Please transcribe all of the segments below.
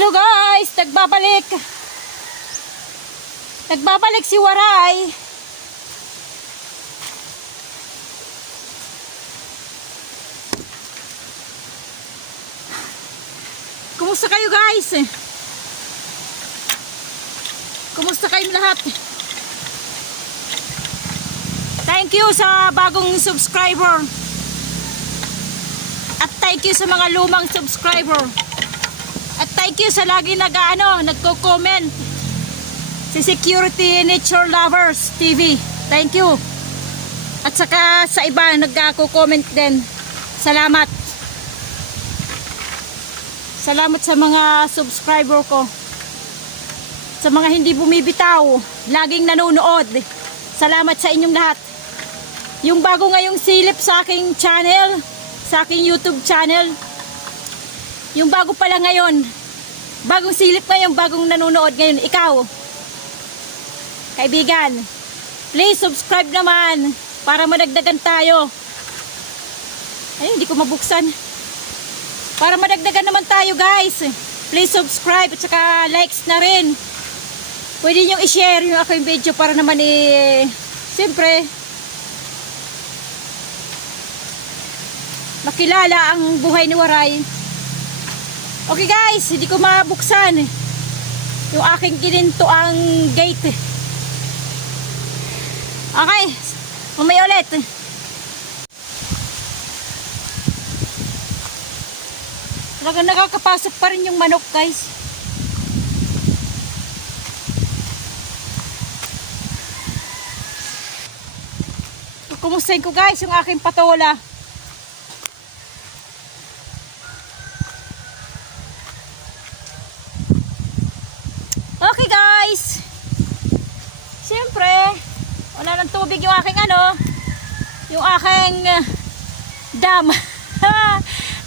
Hello guys, nagbabalik. Nagbabalik si Waray. Kumusta kayo guys? Kumusta kayong lahat? Thank you sa bagong subscriber. At thank you sa mga lumang subscriber. At thank you sa lagi nagko-comment. Si Security Nature Lovers TV. Thank you. At saka sa iba nagko-comment din. Salamat. Salamat sa mga subscriber ko. Sa mga hindi bumibitaw, laging nanonood. Salamat sa inyong lahat. Yung bago ngayong silip sa aking channel, sa aking YouTube channel, yung bago pala ngayon, bagong silip ngayon, bagong nanonood ngayon, ikaw, kaibigan, please subscribe naman para madagdagan tayo. Ay, hindi ko mabuksan. Para madagdagan naman tayo guys. Please subscribe at saka likes na rin. Pwede nyo i-share yung aking video para naman siyempre makilala ang buhay ni Waray. Okay guys, hindi ko mabuksan yung aking ginintoang gate. Okay, mamaya ulit. Talagang nakakapasok pa rin yung manok guys. Kumustahin ko guys yung aking patola. Okay guys, siyempre wala ng tubig yung aking yung aking dam.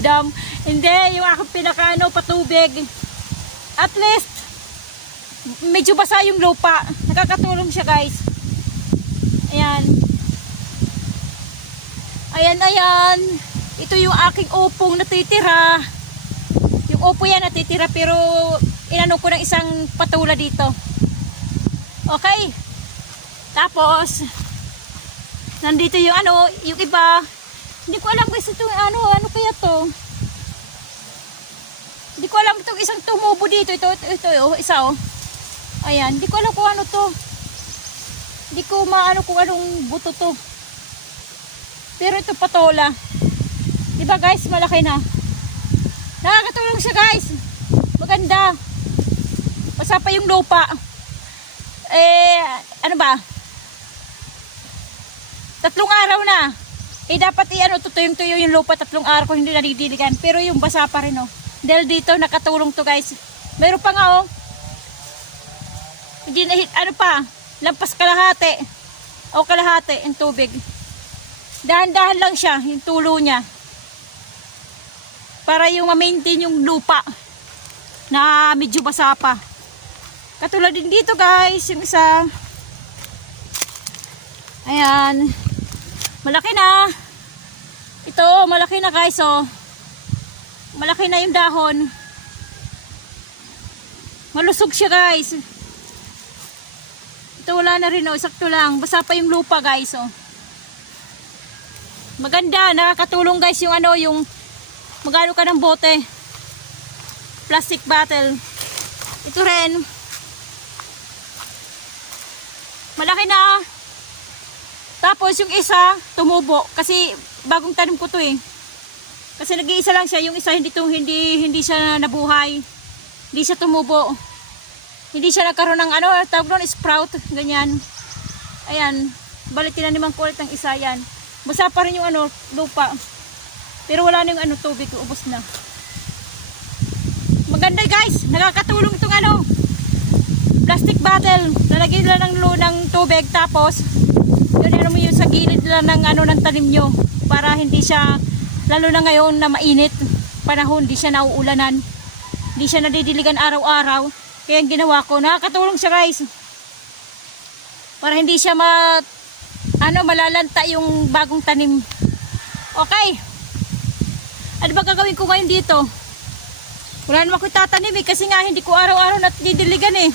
Dam, hindi, yung aking pinaka patubig. At least medyo basa yung lupa, nakakatulong siya guys. Ayan, ayan, ito yung aking upong natitira. Yung upo yan natitira, pero inano ko ng isang patula dito. Okay. Tapos nandito yung yung iba. Hindi ko alam guys ito ano kaya to. Hindi ko alam itong isang tumubo dito. Ito isa oh. Ayan, hindi ko alam kung ano to. Hindi ko maano kung anong buto to. Pero ito patola. Diba guys, malaki na. Nakakatulong siya guys. Maganda. Basa pa yung lupa. Ano ba? 3 araw na. Dapat tutuyong-tuyo yung lupa 3 araw kung hindi nadidiligan. Pero yung basa pa rin oh. Dahil dito nakatulong to guys. Mayroon pa nga oh. Hindi pa. Lampas kalahati. O kalahati yung tubig. Dahan-dahan lang siya yung tulo niya. Para yung ma-maintain yung lupa na medyo basa pa. Katulad din dito guys, yung isa. Ayan. Malaki na. Ito, malaki na guys oh. Malaki na yung dahon. Malusog siya guys. Ito wala na rin oh, sakto lang. Basa pa yung lupa guys oh. Maganda, nakakatulong guys yung yung magano ka ng bote. Plastic bottle. Ito rin. Malaki na. Tapos yung isa tumubo kasi bagong tanim ko to eh. Kasi nag-iisa lang siya, yung isa hindi siya nabuhay. Hindi siya tumubo. Hindi siya nagkaroon ng tawag doon, sprout, ganyan. Ayan, balik tinaniman ko ulit ang isa yan. Basa pa rin yung lupa. Pero wala na yung tubig, ubos na. Maganda guys, nakakatulong itong plastic bottle. Lalagyan lang ng tubig tapos yun mo yun sa gilid lang ng tanim nyo para hindi siya, lalo na ngayon na mainit panahon, hindi siya nauulanan, hindi siya nadidiligan araw-araw. Kaya ang ginawa ko, nakakatulong siya guys para hindi siya malalanta yung bagong tanim. Okay, ano ba gagawin ko ngayon dito? Wala naman ko tatanim eh, kasi nga hindi ko araw-araw didiligan eh.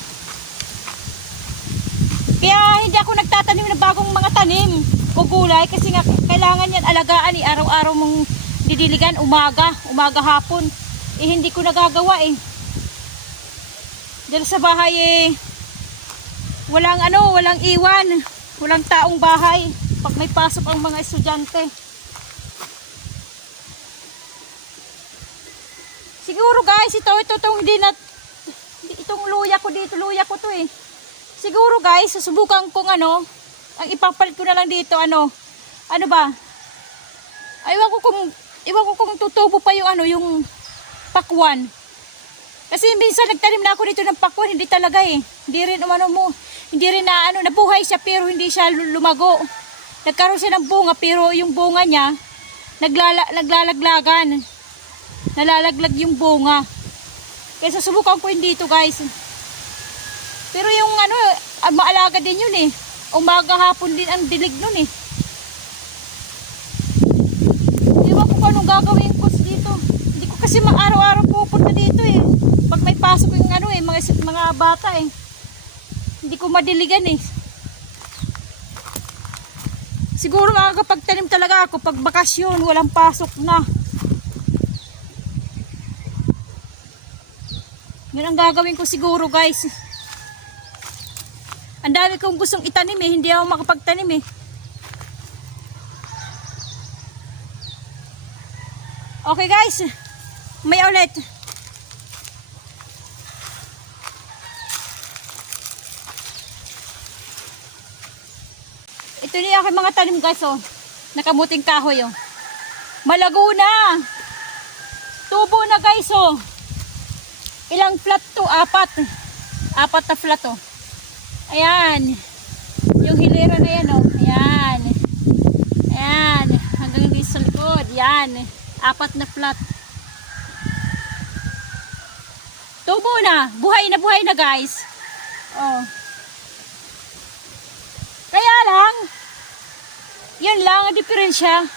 Kaya hindi ako nagtatanim ng bagong mga tanim o gulay kasi nga kailangan yan alagaan eh. Araw-araw mong didiligan, umaga hapon. Eh hindi ko nagagawa eh. Dahil sa bahay eh, walang iwan. Walang taong bahay pag may pasok ang mga estudyante. Siguro guys, itong luya ko to eh. Siguro guys, susubukan kong ang ipapalit ko na lang dito, ano ba? Iwan ko kung tutubo pa yung pakwan. Kasi minsan nagtanim na ako dito ng pakwan, hindi talaga eh. Hindi rin nabuhay siya pero hindi siya lumago. Nagkaroon siya ng bunga pero yung bunga niya naglalaglagan. Nalalaglag yung bunga. Kaya susubukan ko yun dito guys. Pero yung maalaga din yun eh. Umaga hapon din ang dilig nun eh. Ewan ko kung anong gagawin ko dito. Hindi ko kasi araw-araw pupunta dito eh. Pag may pasok yung mga bata eh. Hindi ko madiligan eh. Siguro makakapagtanim talaga ako pag bakasyon, walang pasok na. Yun ang gagawin ko siguro guys. Ang dami kong gustong itanim eh, hindi ako makapagtanim eh. Okay guys, may ulit. Ito na yung aking mga tanim guys oh. Nakamuting kahoy oh. Malago na. Tubo na guys oh. Ilang flat to? 4. 4 na flat oh. Ayan. Yung hilera na yan oh. Ayan. Ayan. Hanggang dito sa likod. Ayan. 4 na flat. Tubo na. Buhay na guys. Oh. Kaya lang. Yan lang ang diferensya.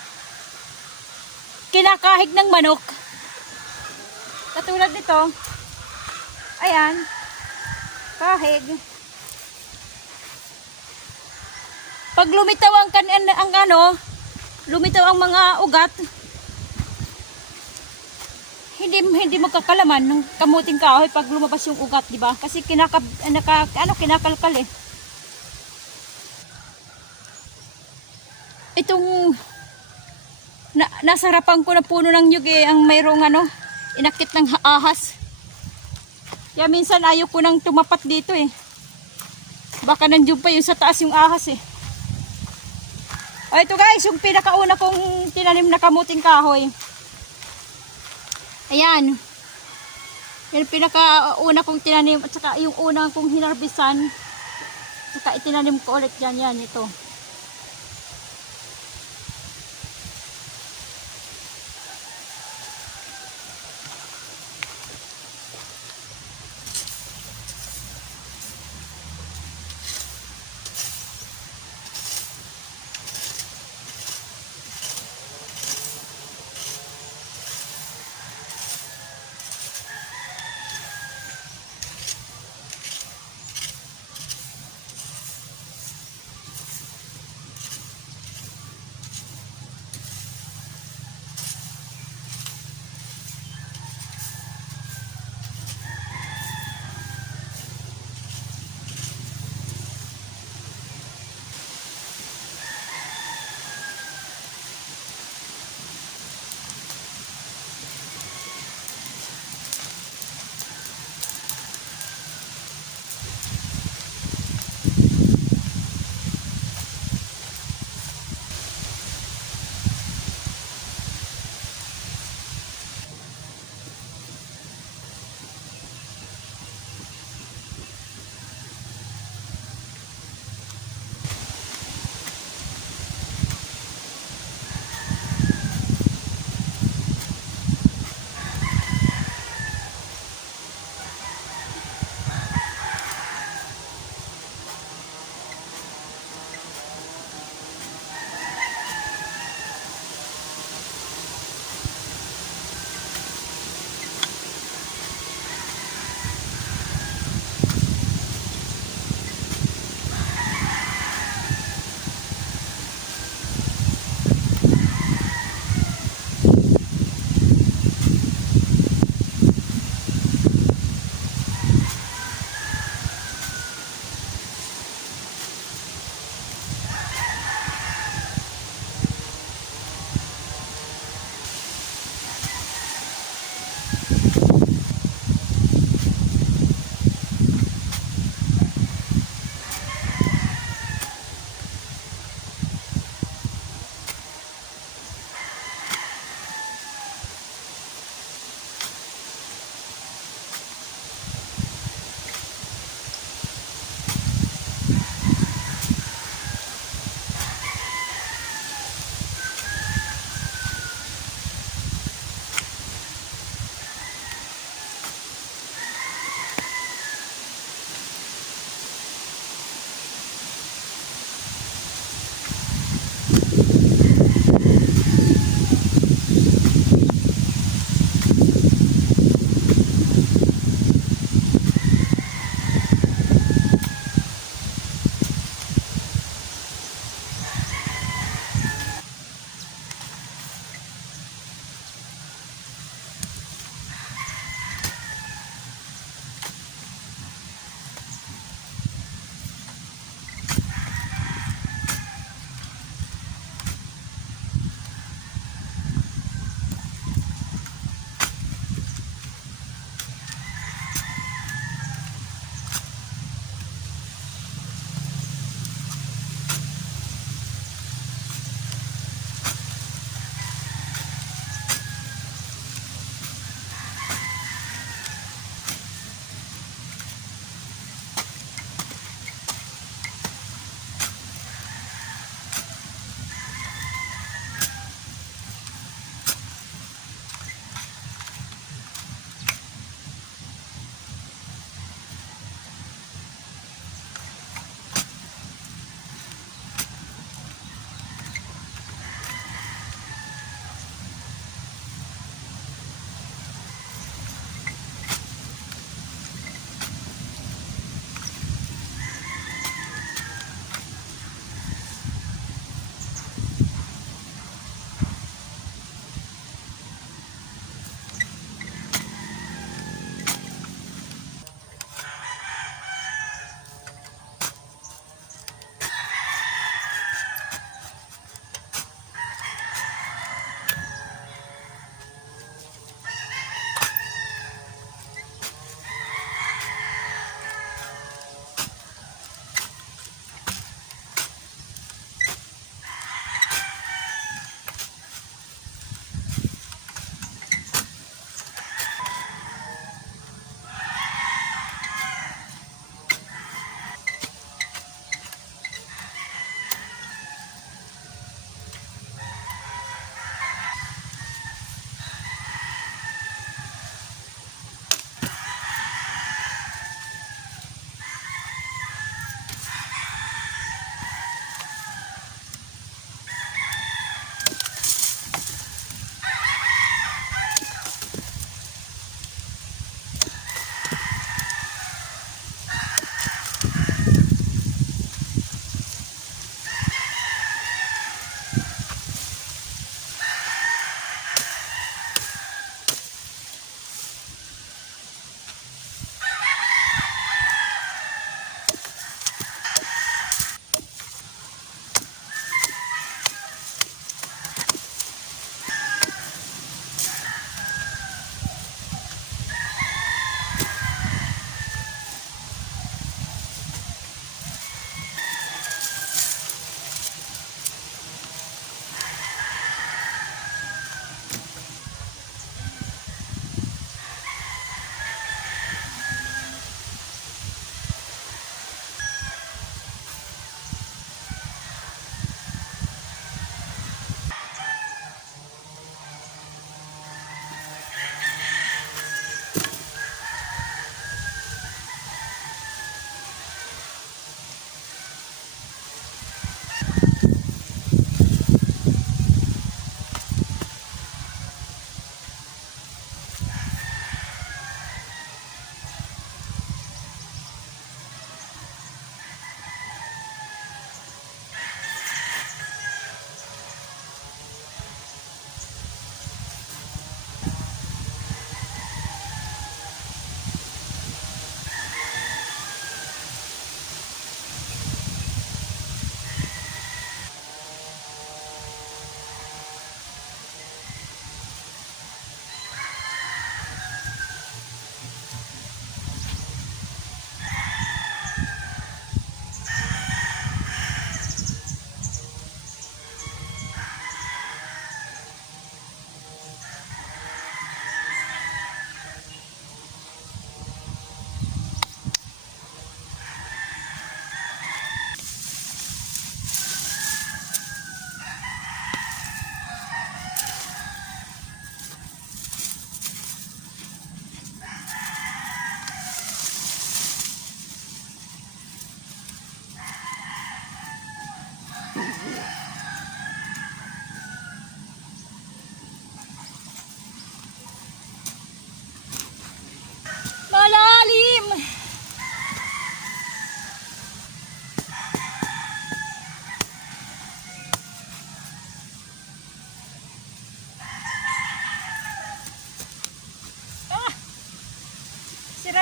Kinakahig ng manok. Katulad nito. Ayan. Kahig. Pag lumitaw lumitaw ang mga ugat, hindi magkakalaman ng kamuting kahoy pag lumabas yung ugat, di ba? Kasi kinakalkal eh. Itong nasa harapan ko na puno ng nyug eh, ang mayroong inakit ng ahas. Kaya minsan ayaw ko nang tumapat dito eh. Baka nandiyon pa yung sa taas yung ahas eh. O ito guys, yung pinakauna kong tinanim na kamuting kahoy. Ayan. Yung pinakauna kong tinanim at saka yung unang kong hinarbisan. Saka itinanim ko ulit dyan. Yan, ito.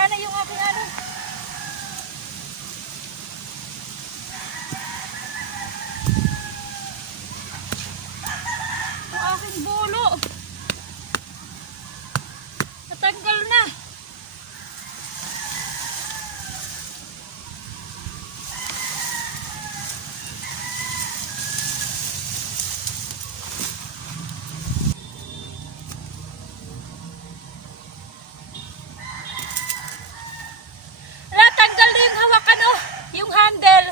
Sira na yung aking ano. Yung aking bulo. Natanggal na. Natanggal na yung hawakan oh. Yung handle.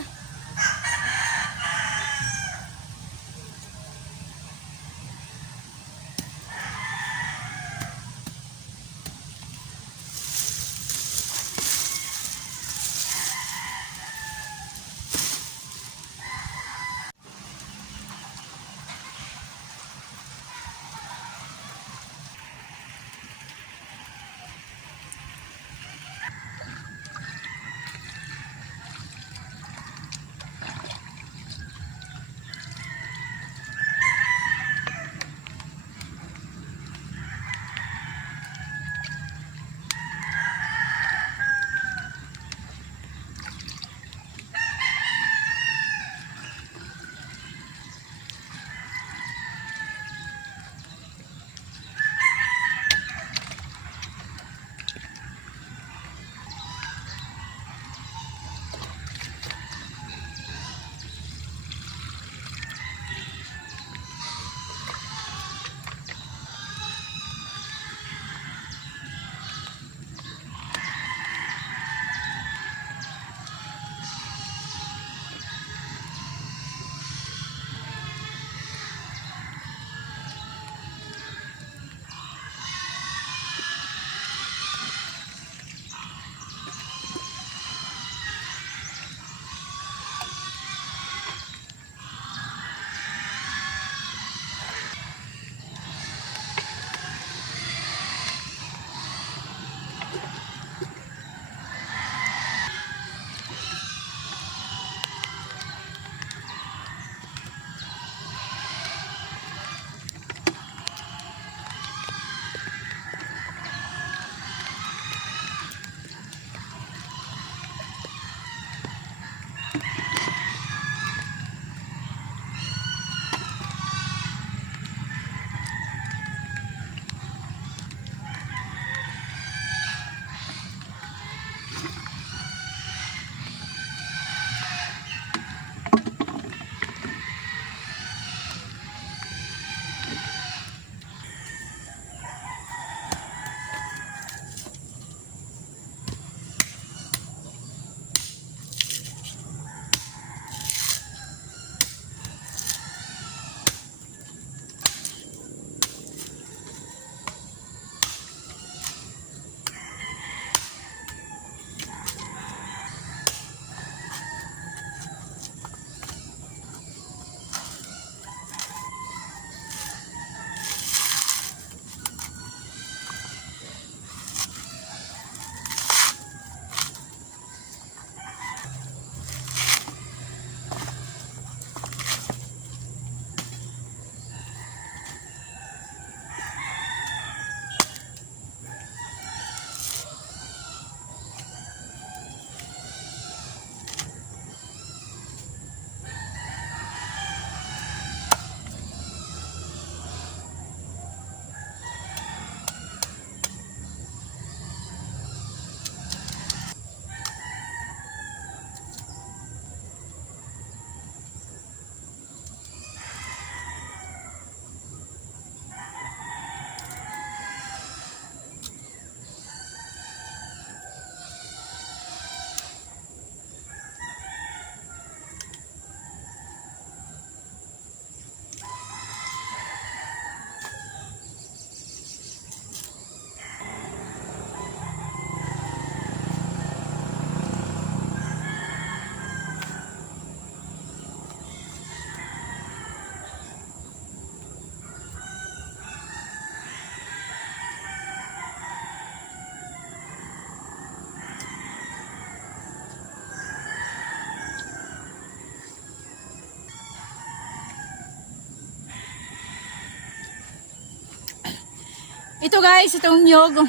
Ito guys, itong nyog.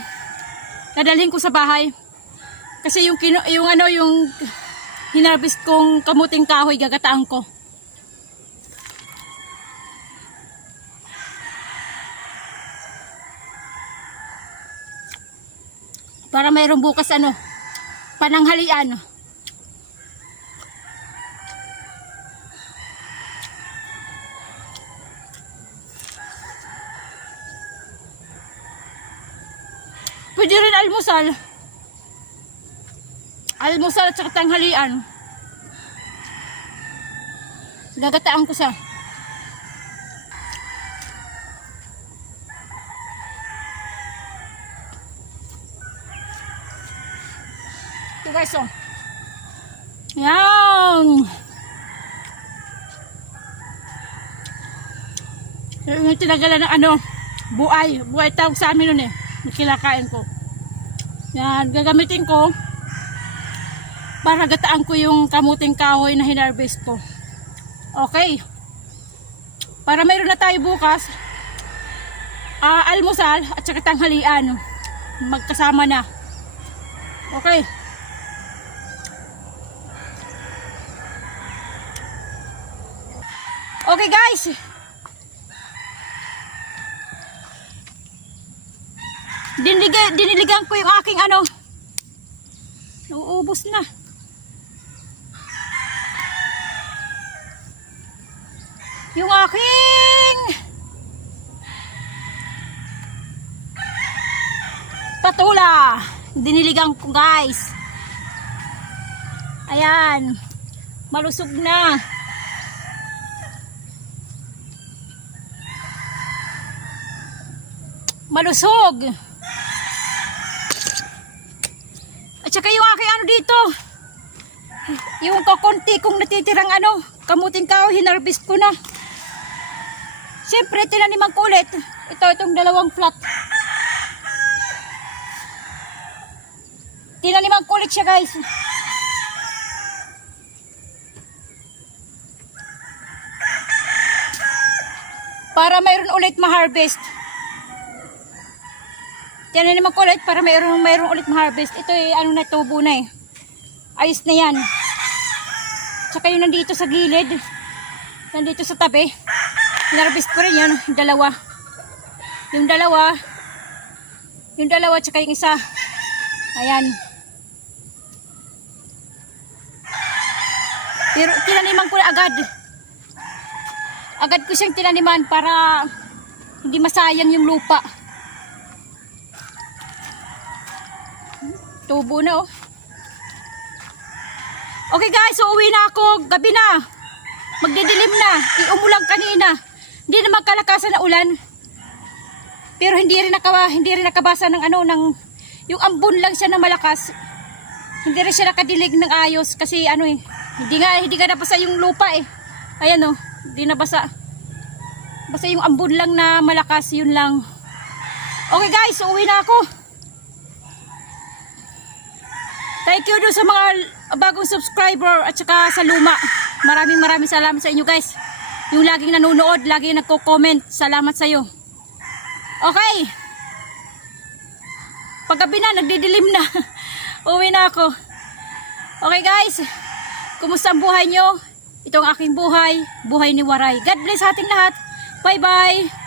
Dadalhin ko sa bahay. Kasi yung hinarvest kong kamuting kahoy gagataan ko. Para mayroong bukas pananghalian. Pwede rin almusal. Almusal at saka tanghalian. Gagataan ko siya. Ito guys, oh. Yan. Yung tinagalan ng buay. Buay tawag sa amin nun eh. Kinakain ko. Yan, gagamitin ko para gataan ko yung kamuting kahoy na hinarvest ko. Okay. Para mayroon na tayo bukas almusal at saka tanghalian. Magkasama na. Okay. Okay guys. Diniligan ko yung aking nauubos na. Yung aking patula. Diniligan ko guys. Ayan. Malusog na. Malusog. At saka yung aking dito. Yung kakunti kong natitirang kamuting kahoy, hinarvest ko na. Siyempre, tinaniman ko ulit. Itong dalawang flat. Tinaniman ko ulit siya guys. Para mayroon ulit ma-harvest. Tinaniman ko ulit para mayroon ulit ma-harvest. Ito na tubo na eh. Ayos na yan. Tsaka yung nandito sa gilid. Nandito sa tabi. Hinarvest ko rin yan. Yung dalawa tsaka yung isa. Ayan. Pero tinaniman ko na agad. Agad ko siyang tinaniman para hindi masayang yung lupa. Tubo na oh. Okay guys, so uwi na ako. Gabi na. Magdidilim na. Umulan kanina. Hindi naman kalakasan na ulan. Pero hindi rin nakabasa ng yung ambon lang siya na malakas. Hindi rin siya nakadilig ng ayos kasi hindi nga nabasa yung lupa eh. Ayan oh, hindi nabasa. Basta yung ambon lang na malakas, yun lang. Okay guys, so uwi na ako. Thank you doon sa mga bagong subscriber at saka sa luma. Maraming salamat sa inyo guys. Yung laging nanonood, laging nagko-comment. Salamat sa iyo. Okay. Paggabi na, nagdidilim na. Uwi na ako. Okay guys. Kumusta ang buhay nyo? Ito ang aking buhay. Buhay ni Waray. God bless ating lahat. Bye bye.